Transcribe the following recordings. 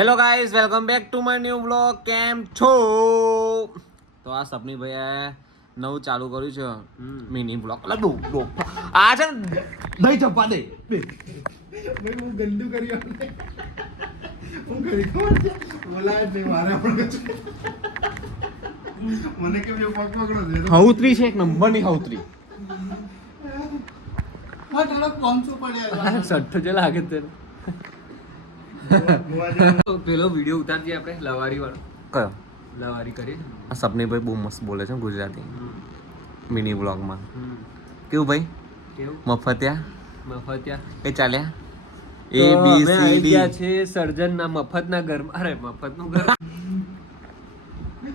Hello guys, welcome back to my new blog. કેમ છો? તો આ સપની ભાઈએ નવું ચાલુ કર્યું છે મિની બ્લોગ. આ છે ને દહીં ચપ્પા દે હું ગંદુ કર્યું હું કરી ખબર છે બોલાય નહીં મારે પણ મને કેમ પગ પકડો દે હવત્રી છે, એક નંબરની હવત્રી. હા થોડો પહોંચો પડ્યા સઠ્ઠો જે લાગે તે પેલો વિડીયો ઉતારજે આપણે લવારી વાળો. કયો લવારી કરીએ? આ સપનીભાઈ બહુ મસ્ત બોલે છે ગુજરાતી મિની બ્લોગમાં. કેવું ભાઈ? કેવું મફતિયા કઈ ચાલ્યા? એ બી સી ડી છે સર્જન ના મફતના ઘર. અરે મફતનું ઘર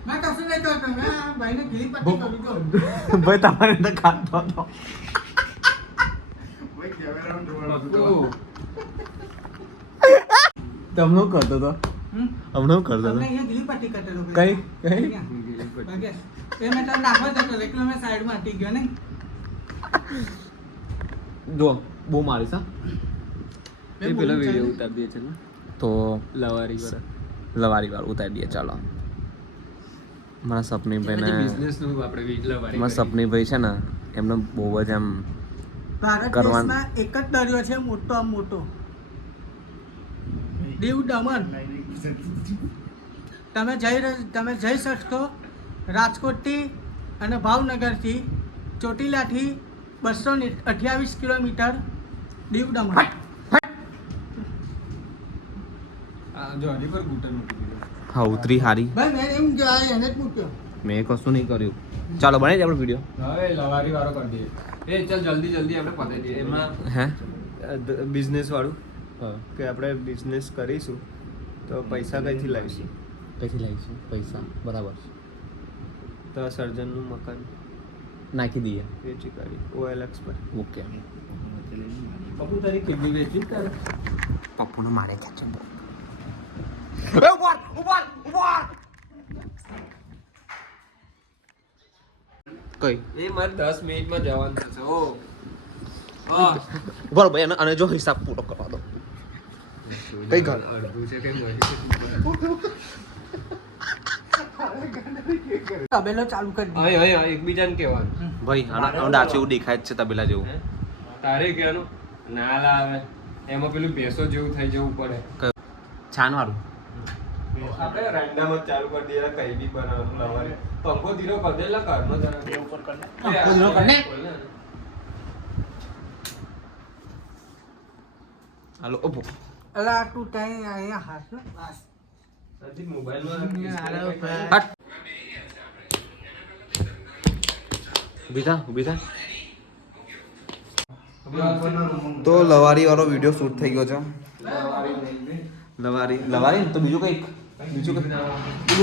મેં કશું નહીં કરતો મેં ભાઈને ઘી પટ્ટી કરી દો ભાઈ તમારે તો ખાતો હતો ભાઈ કેમેરામાં જોવાનો તમનો કરતો હતો હમણાં કરતો હતો તમને અહીંયા ઘી પટ્ટી કરેલો કઈ એ મેં તને નાખવા જતો એટલે મેં સાઈડમાં હટી ગયો ને જો બહુ મારીશ હા. એ પેલો વિડિયો ઉતારી દે છે ને તો લવારી વાળો ઉતારી દે. ચાલો મારા સપનીભાઈ ને મારા સપનીભાઈ છે ને એમને બહુ જ આમ ભારત દેશમાં એક જ દરિયો છે મોટો આમ મોટો, દીવ દમણ. તમે જઈ શકશો રાજકોટથી અને ભાવનગરથી ચોટીલાથી 228 કિલોમીટર દીવ દમણ. હા ઉતરી હારી. ભાઈ મેં એમ કે આ એને જ મૂક્યો. મેં કશું નહીં કર્યું. ચાલો બનાવી દે આપણે વિડીયો. હવે લવારી વાળો કરી દઈએ. એ ચાલ જલ્દી આપણે પતાવી દઈએ. એમાં હે બિઝનેસ વાળું કે આપણે બિઝનેસ કરીશું તો પૈસા કઈથી લાવીશું? કઈથી લાવીશું પૈસા? બરાબર તો આ સર્જનનું મકાન નાખી દઈએ. વેચી કાઢી OLX પર. ઓકે. પપ્પુ તારી કિડની વેચી તારે? પપ્પુને મારે ખેંચો. કઈ એ મારે 10 મિનિટમાં જવાનું છે. ઓ બોલ ભાઈ અને જો હિસાબ પૂરો કરવા દો. કઈ ઘર અડધું છે કઈ તબેલો ચાલુ કરી દે. અહીં એકબીજાને કહેવાનું. ભાઈ આનો ડાચું એવું દેખાય જ છે તબેલા જેવું. તારે કહેવાનું ના લાવે એમાં પેલું ભેંસો જેવું થઈ જવું પડે. છાન વાળું આપણે રેન્ડમ જ ચાલુ કરી દઈએ કઈ બી બનાવવાનું લવારી. પંખો ધીરો કરી દે લા ઘરનો જરા ઉપર કર દે. પંખો ધીરો કર દે. હાલો ઓપો. અલા તું ત્યાં અહીંયા હાથ ને બસ. હજી મોબાઈલમાં હટ ઊભી થા. તો લવારી વાળો વિડીયો શૂટ થઈ ગયો છે. લવારી તો બીજું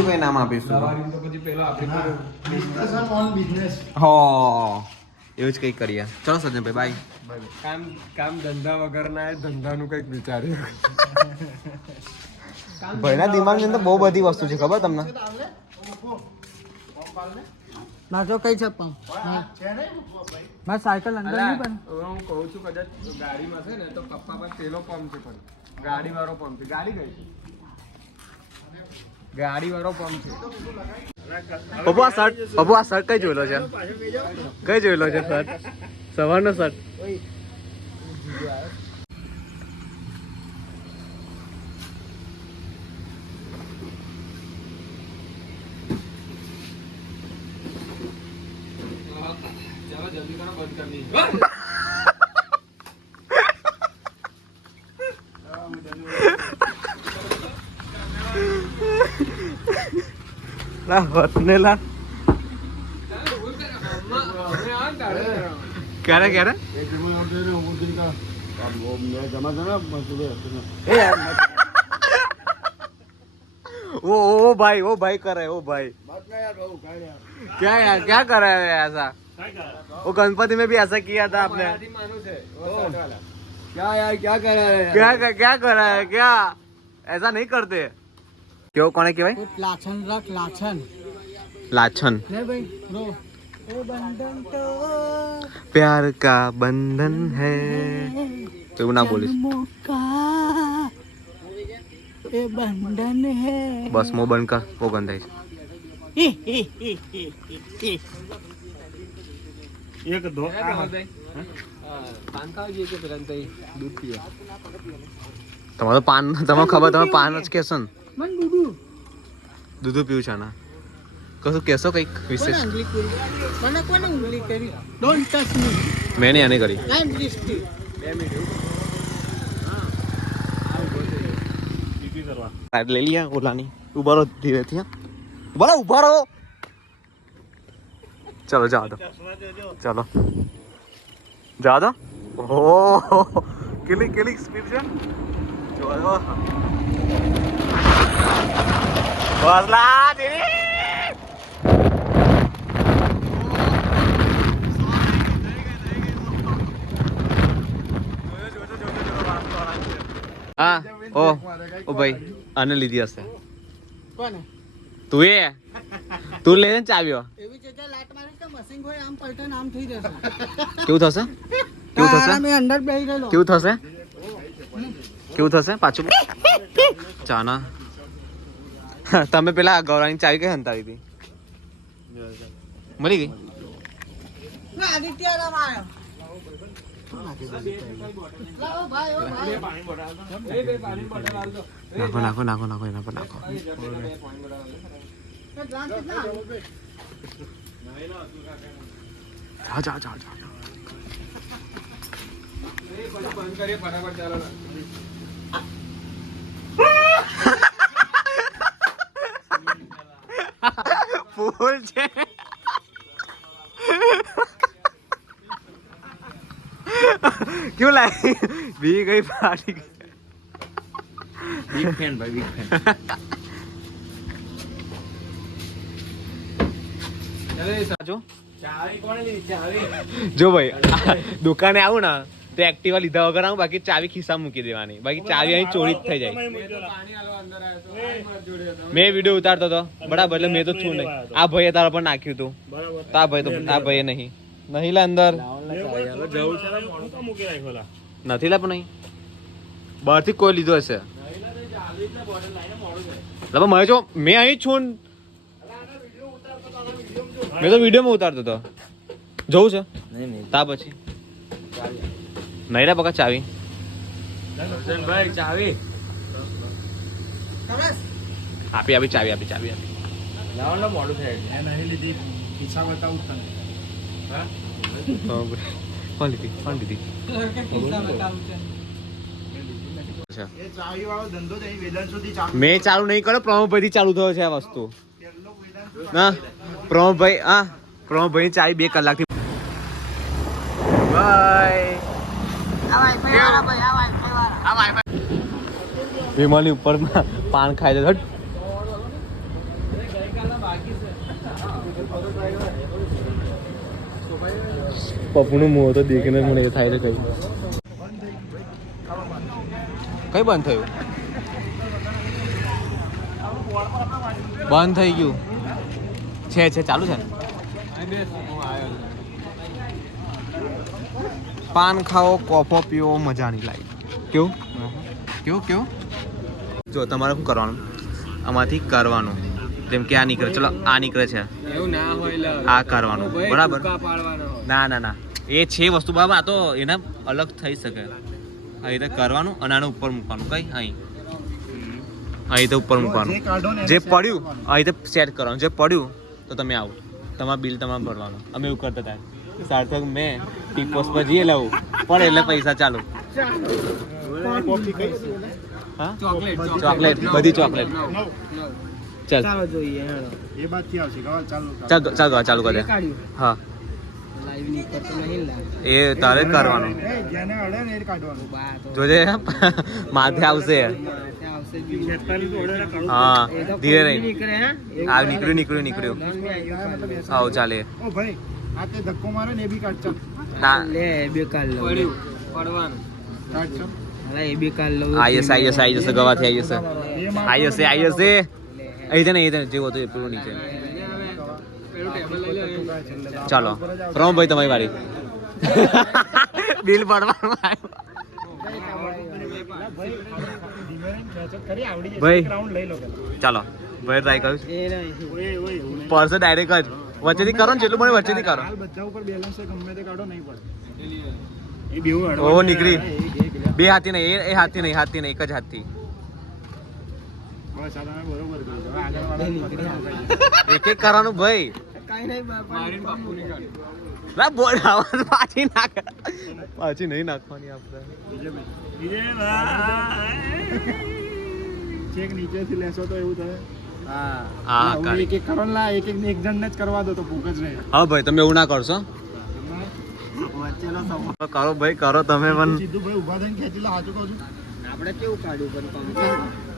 કઈ નામ આપીશું. લવારી તો પછી પેલો આપણે બિઝનેસ ઓન બિઝનેસ. હો એવું જ કંઈક કરીએ. ચલો સજ્જનભાઈ બાય. કામ ધંધા વગર ના ધંધાનું કંઈક વિચાર્યું. ભાઈના દિમાગની અંદર બહુ બધી વસ્તુ છે ખબર તમને? ના જો કઈ છે પંપ મારે સાયકલ અંદર નહીં પણ હું કહું છું કદાચ ગાડીમાં છે ને તો પપ્પા પર પેલો પંપ છે પણ ગાડી વાળો પંપ છે. ગાડી કઈ છે? ગાડી વાળો પંપ છે. પપ્પુ આ શર્ટ કઈ જોયેલો છે? શર્ટ સવારનો શર્ટ. ચાલો જલ્દી કરો બંધ કરી ક્યારે ओ भाई कर रहे, ओ भाई क्या यार, क्या कर रहे हैं ऐसा? वो गणपति में भी ऐसा किया था आपने. क्या यार क्या कर रहा है? क्या कर रहा है? क्या ऐसा नहीं करते? क्यों कोने की भाई? લાછન રાખ લાછન लाछन ને ભાઈ રો એ બંધન તો प्यार का बंधन है. तो ना बोलिस. મોકા ये बंधन है बस मुंह बंद कर वो गंदा है एक दो પાન ખાવા જઈએ કે પેલા તઈ દૂધ પીએ તમારે પાન તમને ખબર તમે પાન જ કહેશો ને मन डूडू દૂધ પીવું છે ના કશું કહેશો કંઈક વિશેષ મને કોને ઉંગલી કરી ડોન્ટ ટચ મી મેં નહીં આને કરી આઈ એમ લિસ્ટી 2 મિનિટ સાઈડ લઈ લીયા ઓલાની ઉભા રહો ધીરેથી હા ઉભા રહો ચલો જાઓ તો ચલો જાઓ તો ઓહો કેટલી સ્પીડ છે ચલો બસલા ધીરે હા ઓ ભાઈ આને લીધી હશે કોને તું લે ને ચાવ્યો એવી જગ્યાએ લાઈટ મારી તો મશીન હોય આમ પલટે આમ થઈ જશે કેવું થશે મેં અંદર બેહી રહેલો કેવું થશે પાછું ચાના તમે પેલા ગૌરાની ચાવી કઈ હંતાવી હતી મળી ગઈ આદિત્ય રામ આવ્યો લાવો ભાઈ ઓ ભાઈ નાખો એના પર નાખો જાઓ બંધ કરીએ ફટાફટ ચાલો ફૂલ છે क्यों लाई भी गई पार्टी बिग फैन भाई बिग फैन ચાવી કોણે લીધી ચાવી જો ભાઈ દુકાને આવું ને તો એક્ટિવા લીધા વગર આવું બાકી ચાવી ખિસ્સા મૂકી દેવાની બાકી ચાવી અહીં ચોરી જ થઈ જાય પાણી આલો અંદર આવ્યો તો મારા જોડે હતો મેં વિડીયો ઉતારતો હતો બરાબર એટલે મેં તો છું નહીં આ ભાઈએ તારા પર નાખ્યું હતું તો આ ભાઈએ નહીં લા અંદર નથી લા પણ નહીં બહારથી કોઈ લીધો હશે મેં જો મેં અહીં છું મેં તો વિડીયોમાં ઉતારતો હતો જવું છે તા પછી નહીં રે બકા ચાવી ભાઈ ચાવી આપી ચાવી લાવો મોડું થાય મેં નહીં લીધી ખિસ્સા બતાવું તને કોણ લીધી એ ચાવી વાળો ધંધો જ અહીં વેદાંત સુધી ચાલુ મેં ચાલુ નહીં કર્યો પ્રમોદભાઈ ચાલુ થયો છે આ વસ્તુ ના પ્રમોદભાઈ ચાવી 2 કલાકથી વિમાની ઉપર પાન ખાઈ દે પપ્પુનું મોં તો દેખીને મને એ થાય છે કઈ બંધ થયું બંધ થઈ ગયું છે ચાલુ છે પાન ખાઓ કોફો પીવો મજા નહીં લાગી કેવું જો તમારે શું કરવાનું આમાંથી કરવાનું જેમ કે આ નીકળે ચલો આ નીકળે છે એવું ના હોય આ કરવાનું બરાબર પાડવાનો ના એ છે વસ્તુ બાબા આ તો એના અલગ થઈ શકે આ રીતે કરવાનું અને આને ઉપર મૂકવાનું કઈ અહીં તો ઉપર મૂકવાનું જે પડ્યું આ રીતે સેટ કરવાનું જે પડ્યું તો તમે આવો તમારું બિલ તમારે ભરવાનું અમે એવું કરતા હતા સાર્થક મેં ટી પોસ્ટ પર જઈએ લાવું પડે એટલે પૈસા ચાલુ હા ચોકલેટ બધી ચોકલેટ ચાલ ચાલો જોઈએ એ બાદથી આવશે ચાલુ કરી દે હા એ તારે કરવાનું જેને અડે ને એ કાઢવાનું જોજે માથે આવશે હા ધીરે રહી નીકળ્યું આવ ચાલે ઓ ભાઈ આ તે ધક્કો મારે ને એ બી કાઢ ના પડવાનું કાઢ ચાલ આઈ જશે ગવાથી આઈ જશે અહીં છે ને જેવું હતું એ પેલું નીચે ચાલો પ્રમોદભાઈ તમારી વારી બિલ પડવાનું આવ્યું ભાઈ ચાલો ભાઈ ટ્રાય કરું પડશે ડાયરેક્ટ જ વચ્ચેથી કરો ને જેટલું બને વચ્ચેથી કરો બધા ઉપર બેલેન્સ ગમે તે કાઢો નહીં પડે ઓ નીકળી બે હાથી નહીં એ હાથી નહીં હાથી નહીં એક જ હાથી બસ આ તમે બરોબર કર્યું હવે આગળ વાળા એક એક કરવાનું ભાઈ ના બોલ આવાજ પાછી નાખ પાછી નહીં નાખવાની આપણે ચેક નીચેથી લેશો તો એવું થાય હા એક એક કરો ને એક જણને જ કરવા દો તો ભૂખ જ રહે હા ભાઈ તમે એવું ના કરશો વચ્ચેનો સવાલ કરો ભાઈ કરો તમે પણ સીધું ભાઈ ઊભા થઈને ખેંચી લો સાચું કહું છું આપણે કેવું કાઢ્યું પણ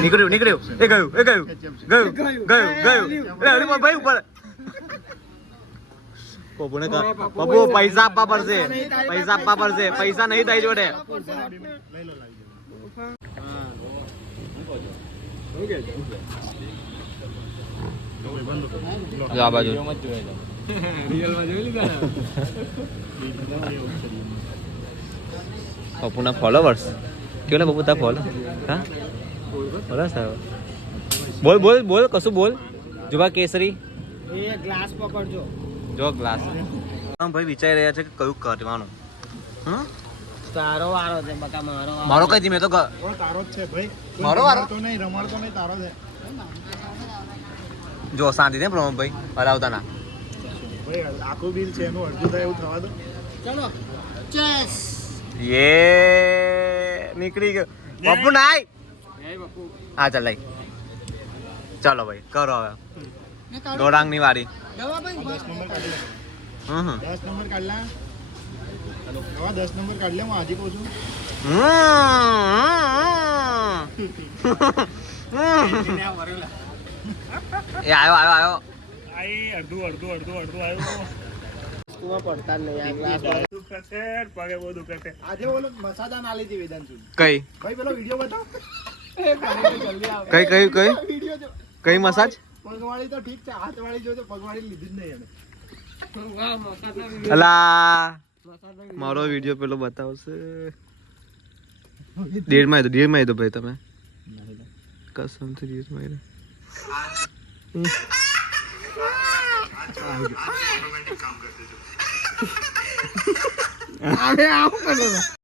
નીકળ્યું નીકળ્યું એ ગયું ગયું અરે ભાઈ ઉપર પપ્પુને પપ્પુ પૈસા આપવા પડશે પૈસા નહીં થાય જોડે આ બાજુ પપ્પુના ફોલોવર્સ કેવું ને પપ્પુ તાર ફોલો હા બોલો સર બોલ બોલ બોલ કશું બોલ જુબા કેસરી એ ગ્લાસ પકડજો જો ગ્લાસ ભાઈ વિચારી રહ્યા છે કે કયું કરવાનું તારો વારો છે બકા મારો કઈ ધીમે તો તારો જ છે ભાઈ મારો વારો તો નહીં રમાડતો નહીં તારો છે જો શાંતિ ને પ્રમોદભાઈ હલાવતા ના ભાઈ આખું બિલ છે એનું અડધું થાય એવું થવા દો ચલો ચેસ યે નીકળી ગયો પપ્પુ નાય હા ચાલ લઈ ચાલો ભાઈ કરો હવે દોડાંગ ની વારી 10 નંબર કાઢી લે 10 નંબર કાઢ લે હવે 10 નંબર કાઢ લે હું આજે કહું છું એ આવ્યો અડધું આવ્યું પડતા નહીં આજે બોલો મસાજા ના લીધી વેદાંત કઈ ભાઈ પેલો વિડિયો બતાવ કઈ વિડિયો જો કઈ મસાજ પગવાળી તો ઠીક છે હાથવાળી જો તો પગવાળી લીધી જ નહીં એને અલા મારો વિડિયો પેલો બતાવશે દેડમાં આવ્યો ભાઈ તમે કસમથી દેડમાં આવ્યો